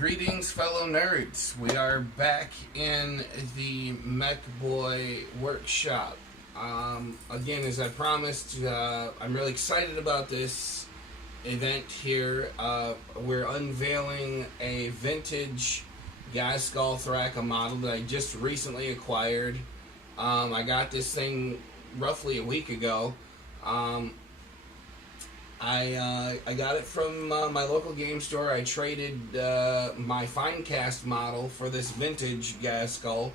Greetings, fellow nerds. We are back in the Mech Boy workshop. Again, as I promised, I'm really excited about this event here. We're unveiling a vintage Ghazghkull thraka model that I just recently acquired. I got this thing roughly a week ago. I got it from my local game store. I traded my Finecast model for this vintage Ghazghkull.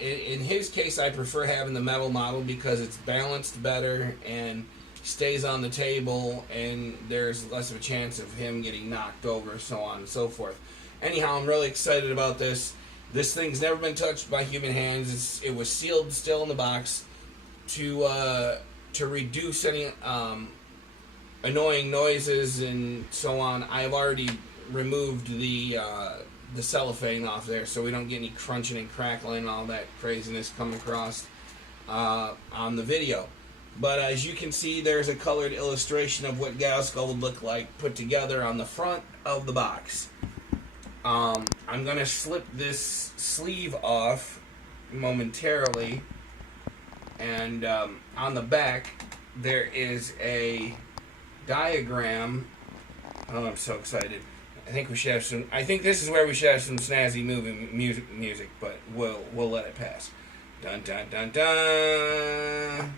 In his case, I prefer having the metal model because it's balanced better and stays on the table, and there's less of a chance of him getting knocked over, so on and so forth. Anyhow, I'm really excited about this. This thing's never been touched by human hands. It was sealed still in the box to reduce any annoying noises and so on. I've already removed the cellophane off there so we don't get any crunching and crackling and all that craziness coming across on the video. But as you can see, there's a colored illustration of what Ghazghkull would look like put together on the front of the box. I'm going to slip this sleeve off momentarily, and on the back there is a diagram. Oh, I'm so excited. I think we should have some. I think this is where we should have some snazzy movie music, but we'll let it pass. Dun dun dun dun.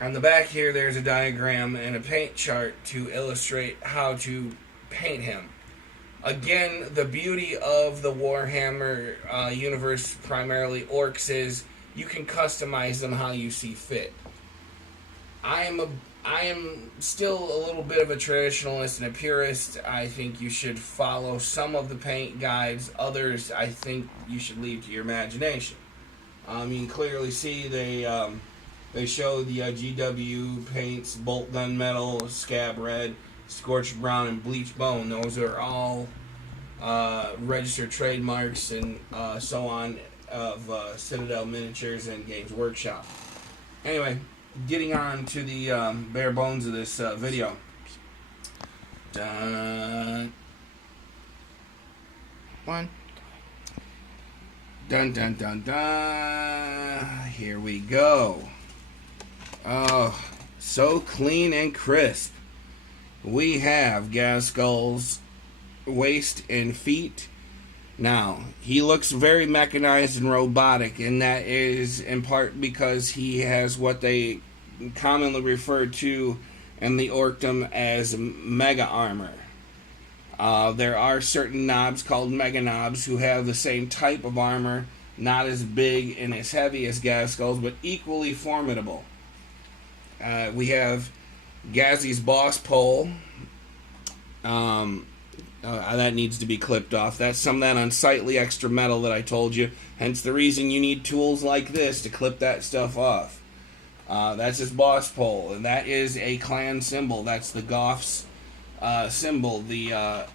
On the back here, there's a diagram and a paint chart to illustrate how to paint him. Again, the beauty of the Warhammer universe, primarily orcs, is you can customize them how you see fit. I am still a little bit of a traditionalist and a purist. I think you should follow some of the paint guides. Others, I think you should leave to your imagination. You can clearly see they show the GW paints: bolt gun metal, scab red, scorched brown, and bleach bone. Those are all registered trademarks and so on of Citadel Miniatures and Games Workshop. Anyway, getting on to the bare bones of this video. Dun. One. Dun dun dun dun. Here we go. Oh, so clean and crisp. We have Ghazghkull's waist and feet. Now, he looks very mechanized and robotic, and that is in part because he has what they commonly refer to in the orcdom as mega armor. There are certain knobs called mega knobs who have the same type of armor, not as big and as heavy as Ghazghkull's, but equally formidable. We have Gazzy's boss pole. That needs to be clipped off. That's some of that unsightly extra metal that I told you. Hence the reason you need tools like this to clip that stuff off. That's his boss pole, and that is a clan symbol. That's the Goths symbol, the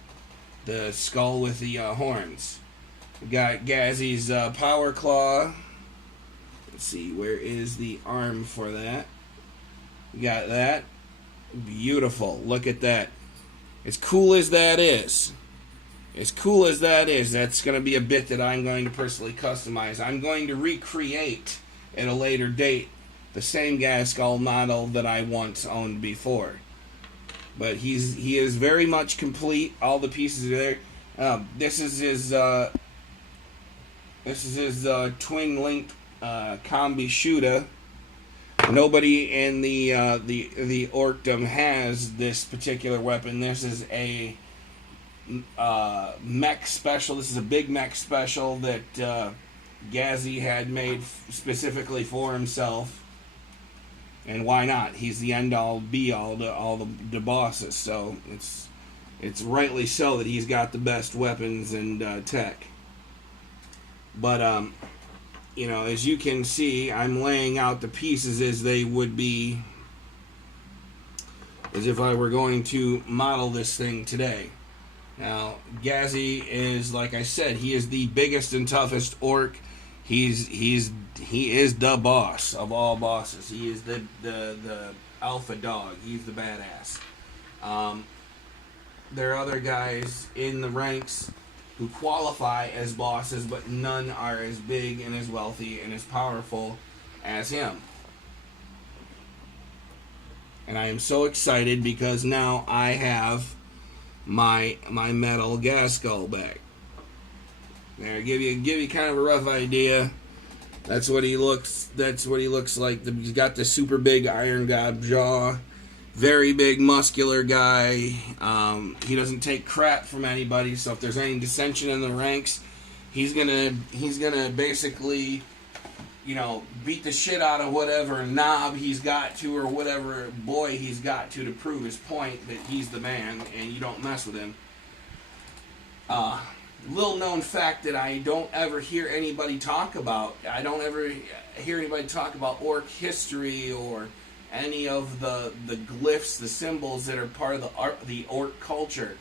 skull with the horns. We got Gazzy's power claw. Let's see, where is the arm for that? We got that. Beautiful. Look at that. As cool as that is, that's going to be a bit that I'm going to personally customize. I'm going to recreate at a later date the same Ghazghkull model that I once owned before. But he is very much complete. All the pieces are there. This is his twin linked combi shooter. Nobody in the orcdom has this particular weapon. This is a mech special. This is a big mech special that Gazzy had made specifically for himself. And why not? He's the end-all, be-all to all the bosses. So it's rightly so that he's got the best weapons and tech. But you know, as you can see, I'm laying out the pieces as they would be, as if I were going to model this thing today. Now, Gazzy is, like I said, he is the biggest and toughest orc. He is the boss of all bosses. He is the alpha dog. He's the badass. there are other guys in the ranks who qualify as bosses, but none are as big and as wealthy and as powerful as him. And I am so excited because now I have my metal Ghazghkull back. There, give you kind of a rough idea. That's what he looks like. He's got the super big Iron God jaw. Very big, muscular guy. He doesn't take crap from anybody. So if there's any dissension in the ranks, he's gonna basically, beat the shit out of whatever knob he's got to, or whatever boy he's got to prove his point that he's the man, and you don't mess with him. Little known fact that I don't ever hear anybody talk about. I don't ever hear anybody talk about orc history or any of the glyphs, the symbols that are part of the orc culture.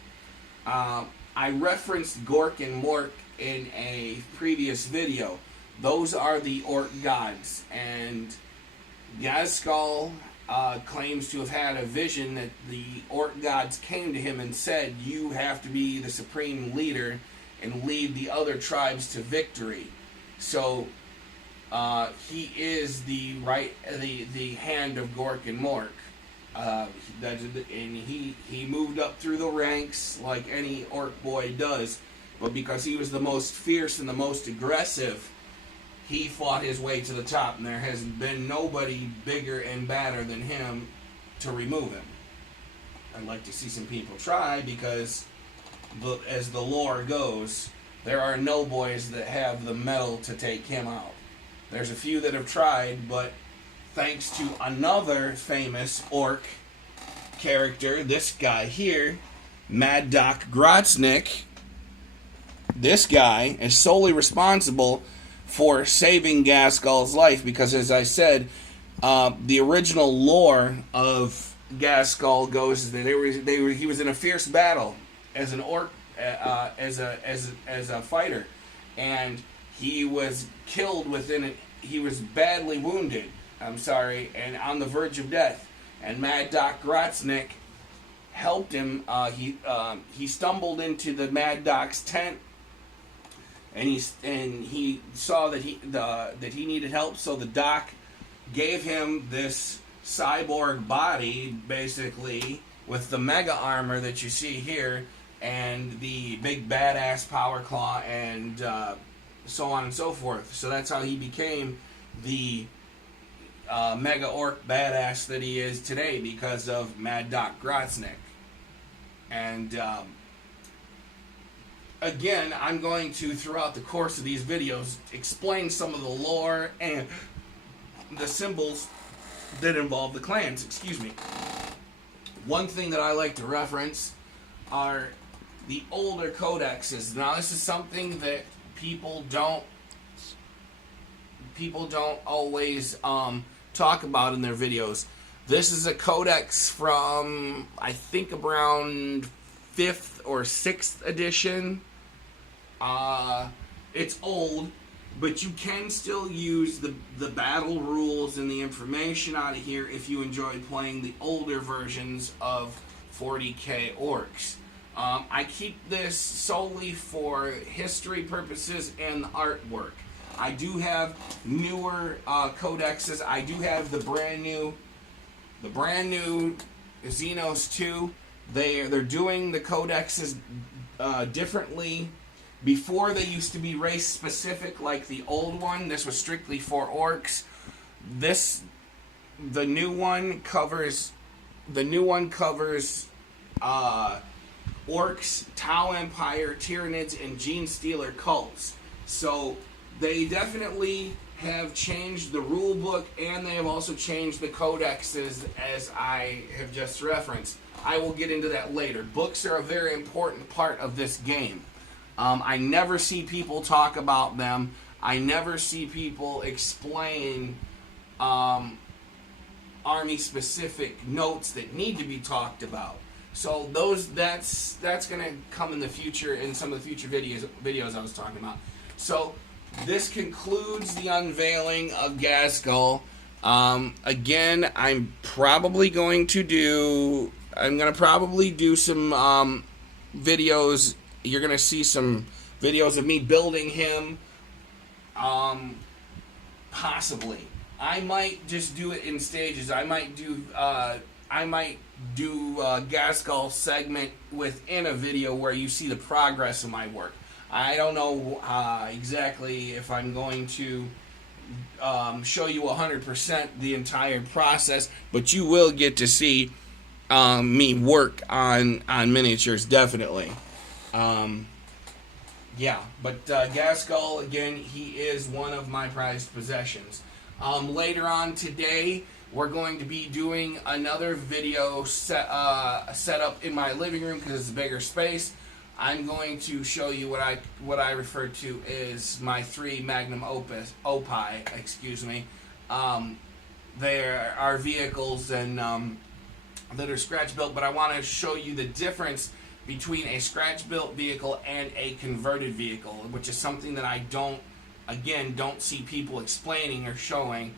I referenced Gork and Mork in a previous video. Those are the orc gods, and Ghazghkull claims to have had a vision that the orc gods came to him and said, "You have to be the supreme leader and lead the other tribes to victory." So he is the hand of Gork and Mork, and he moved up through the ranks like any orc boy does, but because he was the most fierce and the most aggressive, he fought his way to the top, and there has been nobody bigger and badder than him to remove him. I'd like to see some people try, because as the lore goes, there are no boys that have the metal to take him out. There's a few that have tried, but thanks to another famous orc character, this guy here, Mad Doc Grotznick, this guy is solely responsible for saving Ghazghkull's life, because, as I said, the original lore of Ghazghkull goes that he was in a fierce battle as an orc, as a fighter, and he was killed he was badly wounded. And on the verge of death. And Mad Doc Grotznick helped him. He stumbled into the Mad Doc's tent, and he saw that he needed help. So the Doc gave him this cyborg body, basically, with the mega armor that you see here, and the big badass power claw, and so on and so forth. So that's how he became the mega orc badass that he is today, because of Mad Doc Grotznick. And again, I'm going to, throughout the course of these videos, explain some of the lore and the symbols that involve the clans. Excuse me. One thing that I like to reference are the older codexes. Now, this is something that people don't always talk about in their videos. This is a codex from, I think, around 5th or 6th edition. It's old, but you can still use the battle rules and the information out of here if you enjoy playing the older versions of 40k orcs. I keep this solely for history purposes and the artwork. I do have newer codexes. I do have the brand new Xenos 2. They're doing the codexes differently. Before, they used to be race specific, like the old one. This was strictly for orcs. The new one covers orcs, Tau Empire, Tyranids, and Gene Stealer cults. So they definitely have changed the rule book, and they have also changed the codexes, as I have just referenced. I will get into that later. Books are a very important part of this game. I never see people talk about them. I never see people explain army-specific notes that need to be talked about. So that's going to come in the future, in some of the future videos I was talking about. So this concludes the unveiling of Ghazghkull. Again, I'm going to probably do some videos. You're going to see some videos of me building him. Possibly. I might just do it in stages. I might do a Ghazghkull segment within a video where you see the progress of my work. I don't know exactly if I'm going to show you 100% the entire process, but you will get to see me work on miniatures, definitely. Yeah, but Ghazghkull, again, he is one of my prized possessions. Later on today, we're going to be doing another video set up in my living room because it's a bigger space. I'm going to show you what I refer to as my 3 magnum opus, excuse me. There are vehicles and that are scratch built, but I want to show you the difference between a scratch built vehicle and a converted vehicle, which is something that I don't see people explaining or showing.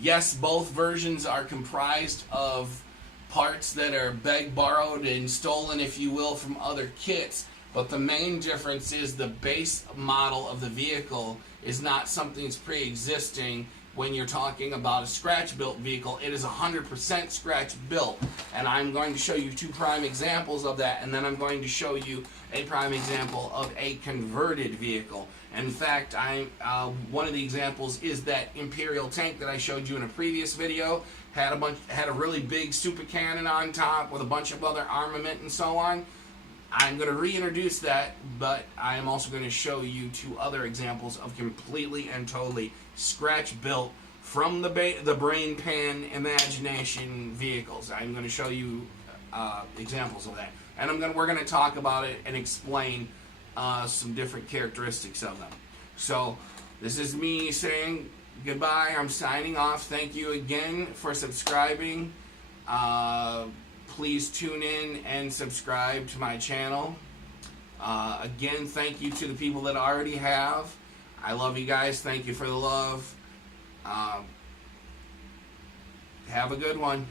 Yes, both versions are comprised of parts that are begged, borrowed, and stolen, if you will, from other kits, but the main difference is the base model of the vehicle is not something that's pre-existing. When you're talking about a scratch-built vehicle, it is 100% scratch-built, and I'm going to show you 2 prime examples of that, and then I'm going to show you a prime example of a converted vehicle. In fact, one of the examples is that Imperial tank that I showed you in a previous video. Had a really big super cannon on top with a bunch of other armament and so on. I'm going to reintroduce that, but I am also going to show you 2 other examples of completely and totally scratch-built from the brain pan imagination vehicles. I'm going to show you examples of that, and we're going to talk about it and explain some different characteristics of them. So this is me saying goodbye. I'm signing off. Thank you again for subscribing. Please tune in and subscribe to my channel. Again, thank you to the people that already have. I love you guys. Thank you for the love. Have a good one.